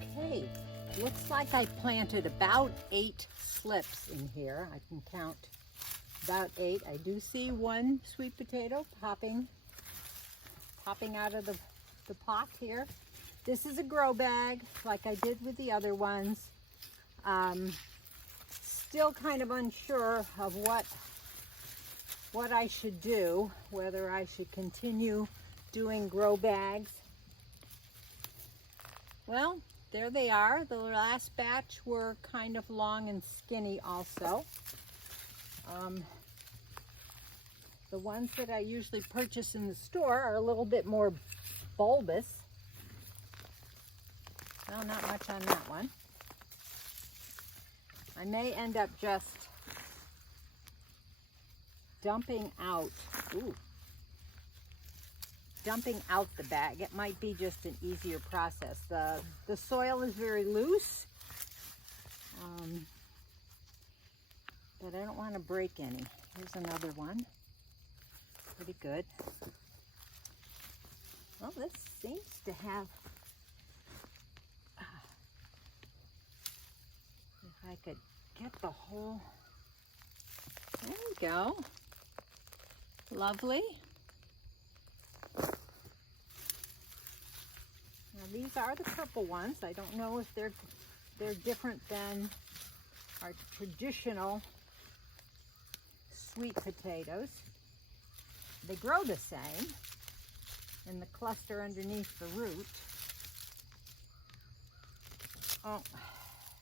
Okay, looks like I planted about 8 slips in here. I can count about 8. I do see one sweet potato popping out of the pot here. This is a grow bag like I did with the other ones. Still kind of unsure of what I should do, whether I should continue doing grow bags. Well, there they are. The last batch were kind of long and skinny also. The ones that I usually purchase in the store are a little bit more bulbous. Well, not much on that one. I may end up just dumping out the bag. It might be just an easier process. The soil is very loose, but I don't want to break any. Here's another one. Pretty good. Well, this seems to have, if I could get the whole, there we go. Lovely. Now these are the purple ones. I don't know if they're different than our traditional sweet potatoes. They grow the same in the cluster underneath the root. Oh,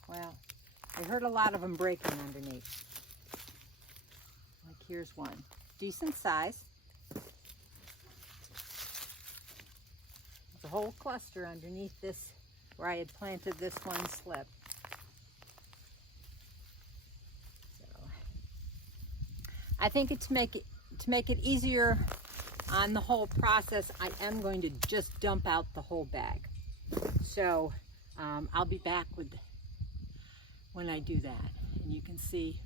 well, I heard a lot of them breaking underneath. Like here's one, decent size. The whole cluster underneath this, where I had planted this one slip. So I think to make it easier on the whole process, I am going to just dump out the whole bag. So I'll be back when I do that, and you can see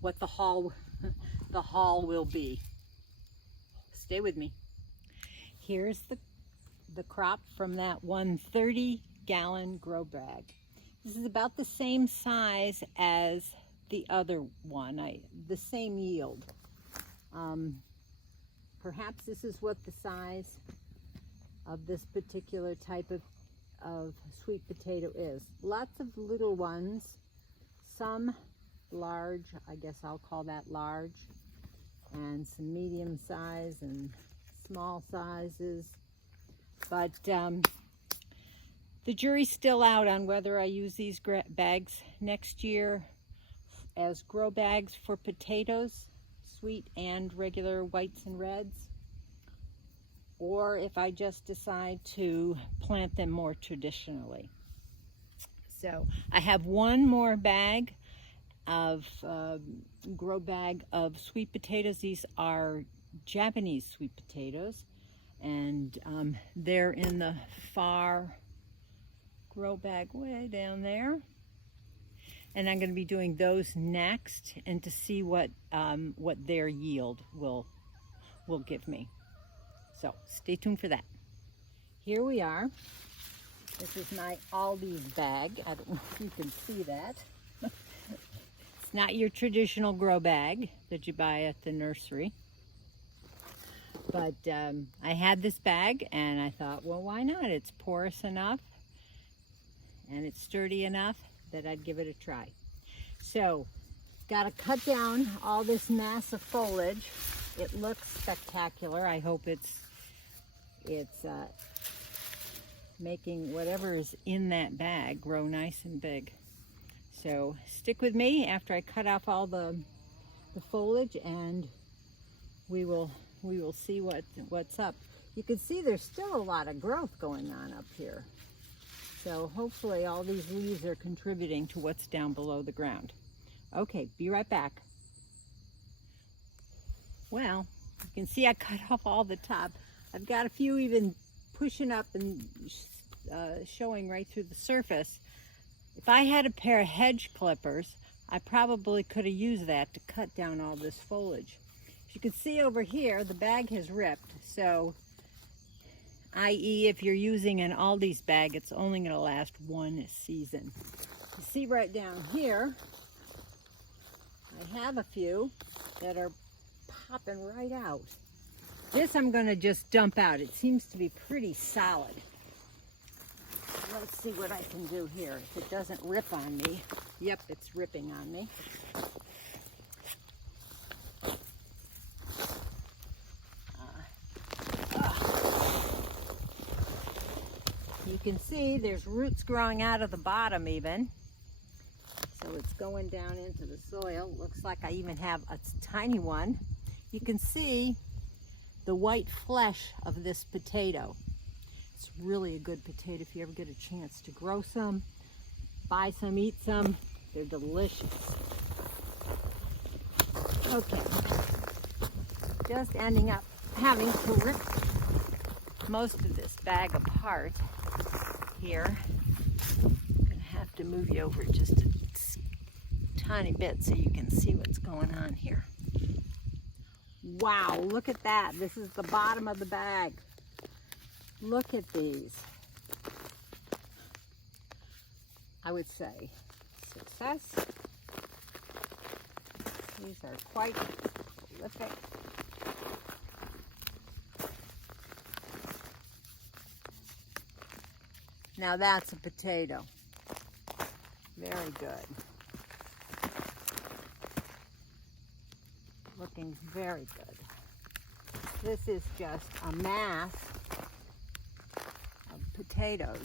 what the haul will be. Stay with me. Here's the crop from that 130-gallon grow bag. This is about the same size as the other one, the same yield. Perhaps this is what the size of this particular type of sweet potato is. Lots of little ones, some large, I guess I'll call that large, and some medium size and small sizes. But the jury's still out on whether I use these bags next year as grow bags for potatoes, sweet and regular whites and reds, or if I just decide to plant them more traditionally. So I have one more bag of grow bag of sweet potatoes. These are Japanese sweet potatoes, and they're in the far grow bag way down there. And I'm going to be doing those next, and to see what their yield will give me. So stay tuned for that. Here we are. This is my Aldi's bag. I don't know if you can see that. It's not your traditional grow bag that you buy at the nursery. But I had this bag, and I thought, well, why not? It's porous enough, and it's sturdy enough that I'd give it a try. So, got to cut down all this mass of foliage. It looks spectacular. I hope it's making whatever is in that bag grow nice and big. So stick with me after I cut off all the foliage, and we will see what's up. You can see there's still a lot of growth going on up here. So hopefully all these leaves are contributing to what's down below the ground. Okay, be right back. Well, you can see I cut off all the top. I've got a few even pushing up and showing right through the surface. If I had a pair of hedge clippers, I probably could have used that to cut down all this foliage. As you can see over here, the bag has ripped, so i.e. if you're using an Aldi's bag, it's only going to last one season. You see right down here, I have a few that are popping right out. This I'm going to just dump out. It seems to be pretty solid. Let's see what I can do here. If it doesn't rip on me. Yep, it's ripping on me. You can see there's roots growing out of the bottom even. So it's going down into the soil. Looks like I even have a tiny one. You can see the white flesh of this potato. It's really a good potato if you ever get a chance to grow some, buy some, eat some. They're delicious. Okay, just ending up having to rip most of this bag apart here. I'm gonna have to move you over just a tiny bit so you can see what's going on here. Wow, look at that. This is the bottom of the bag. Look at these. I would say success. These are quite prolific. Now that's a potato. Very good. Looking very good. This is just a mass of potatoes.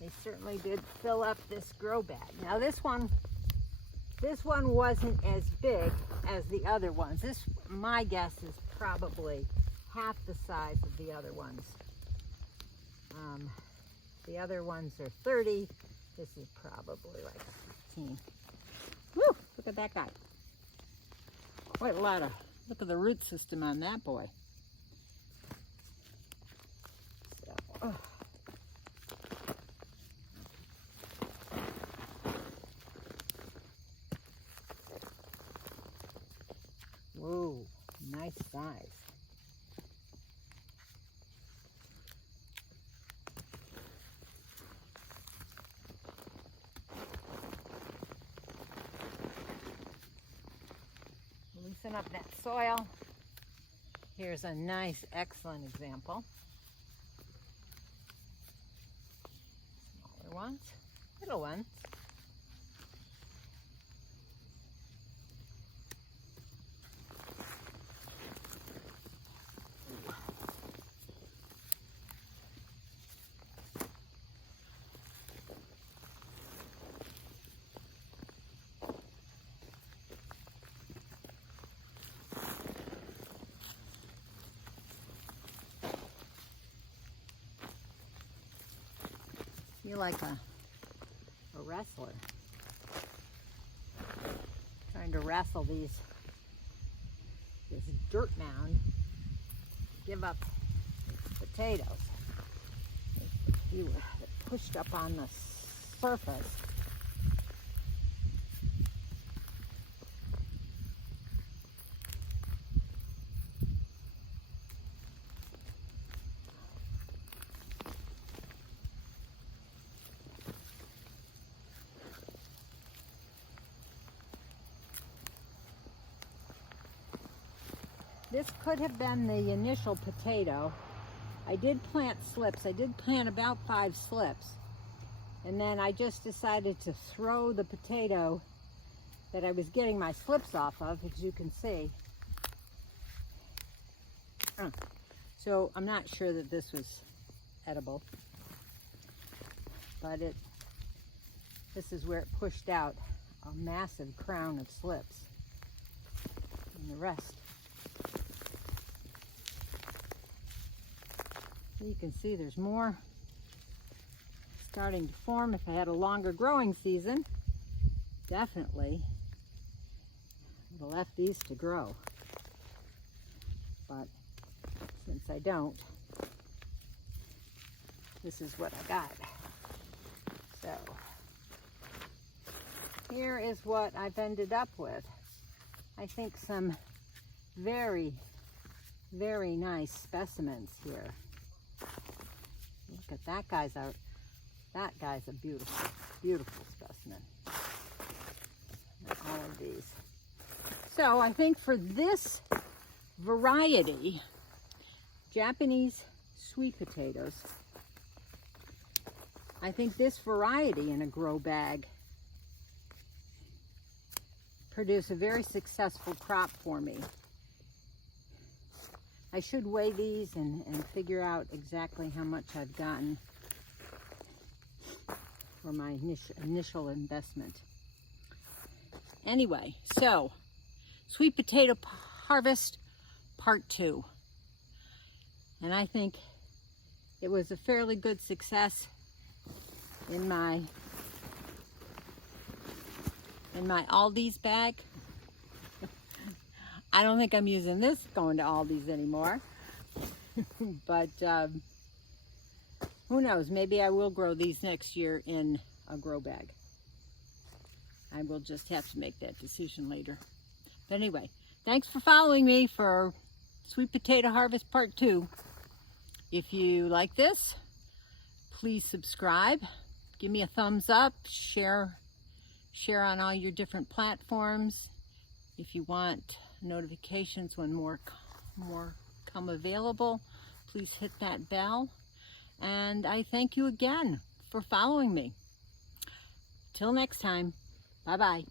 They certainly did fill up this grow bag. Now this one wasn't as big as the other ones. This, my guess, is probably half the size of the other ones. The other ones are 30. This is probably like 15. Woo! Look at that guy. Quite a lot of, look at the root system on that boy. So, whoa, nice size. Loosen up that soil. Here's a nice, excellent example. Smaller ones, little ones. You're like a wrestler, trying to wrestle this dirt mound, give up its potatoes. There's a few that pushed up on the surface. This could have been the initial potato. I did plant slips. I did plant about 5 slips. And then I just decided to throw the potato that I was getting my slips off of, as you can see. So I'm not sure that this was edible. But this is where it pushed out a massive crown of slips. And the rest. You can see there's more starting to form. If I had a longer growing season, definitely would have left these to grow. But since I don't, this is what I got. So here is what I've ended up with. I think some very very nice specimens here. Look at that guy's out. That guy's a beautiful, beautiful specimen. And all of these. So I think for this variety, Japanese sweet potatoes, I think this variety in a grow bag produced a very successful crop for me. I should weigh these and figure out exactly how much I've gotten for my initial investment. Anyway, so sweet potato harvest part 2. And I think it was a fairly good success in my Aldi's bag. I don't think I'm using this going to Aldi's anymore. But who knows? Maybe I will grow these next year in a grow bag. I will just have to make that decision later. But anyway, thanks for following me for Sweet Potato Harvest Part 2. If you like this, please subscribe. Give me a thumbs up. Share on all your different platforms. If you want notifications when more come available, please hit that bell. And I thank you again for following me. Till next time, bye-bye.